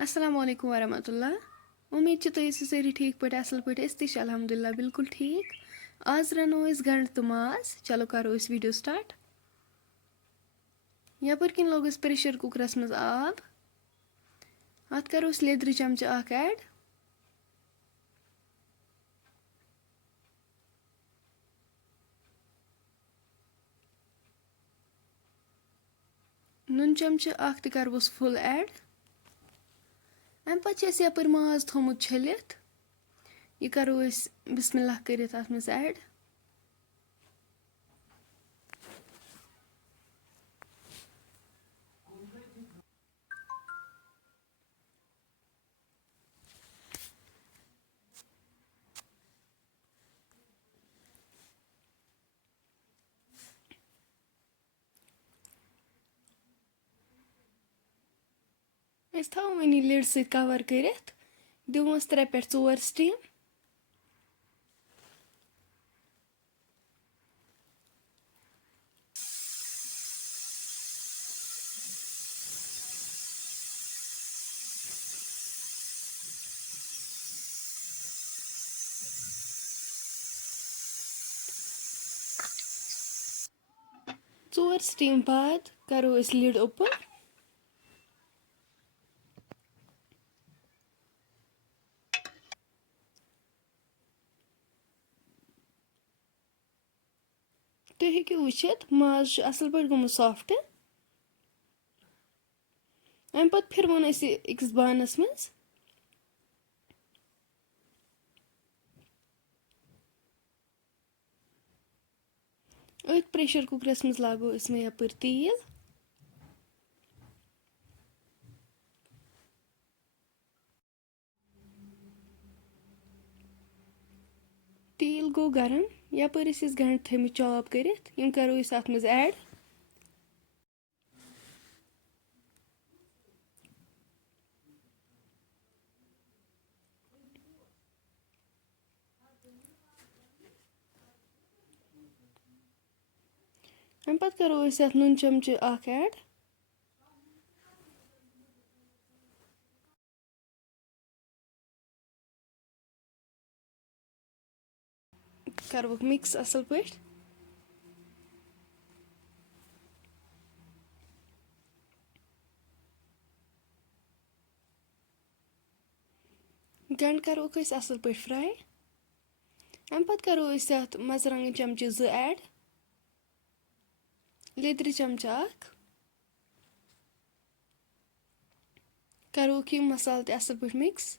अस्सलाम वालेकुम वरहमतुल्लाह। उम्मीद छ तुम सारी ठीक पे असल पे अल्हम्दुलिल्लाह बिल्कुल ठीक। आज रनो गंड तो माज। चलो करो इस वीडियो स्टार्ट। यपर किन लोग प्रेशर कुकरस मज आब अत करो लेद्र चमच ऐड। नुन चमच करोस फुल ऐड। अम पे यपर माज थोमुत छलित यह करो बिस्मिल्लाह करित अत मज ऐड। थो वन लिड सत कवर करित दिवस 3 पे 4 स्टीम। चोर स्टीम बाद करो लिड ओपन। तुम हेकु वुचित माज असल पे गोमुत सॉफ्ट। अम पे फिरवन अकिस बानस मज। अथ प्रेशर कुकरस मज लागो यपर तेल। तेल गो गरम यपर गंड थमित चॉप करित यम करो अत मज ऐड। अम पे करो अत नुन चमच ऐड। करो मिक्स असल पे। गंड करो असल पे फ्राई। अम पे करो अत मरचांगन चमच 2 ऐड। लेद्र चमच करो यम मसाल ते असल पे मिक्स।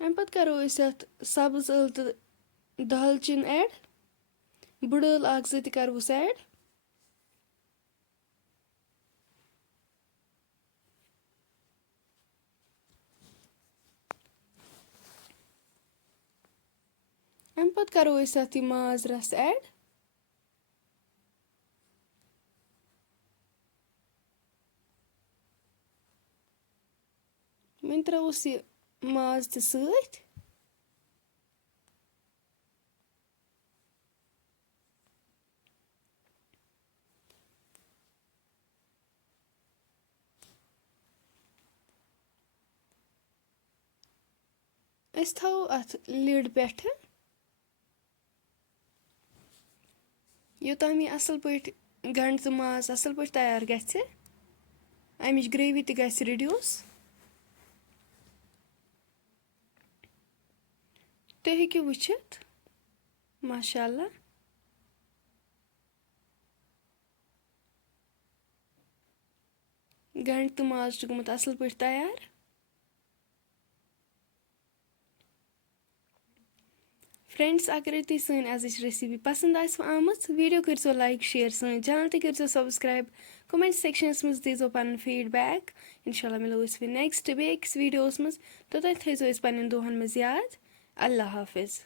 अम पे करो अत सब्ज ٲl तो दालचीन ऐड। बुड़ ٲl 1-2 करोस ऐड। अम पे करो अत माज रस ऐड। वन त्रोस माज ते सत। थो अत लिड पे योताम यह असल पे गंड तो माज असल पे तैयार गि अमिच ग्रेवी ते गि रिड्यूस। तुम हेकु वुचित माशाअल्लाह। गंड तो माज गोमुत असल पे तैयार। फ्रेंड्स अगर तुम सन आजच रेसिपी पसंद आमत वीडियो करो लाइक शेयर सन चैनल ते करो सब्सक्राइब कमेंट सेक्शनस मज दीजो पन फीडबैक इंशाल्लाह मिलो नेक्स्ट बेकिस वीडियोस मज तोतन थो पन्न दुहन मज याद अल्लाह हाफिज।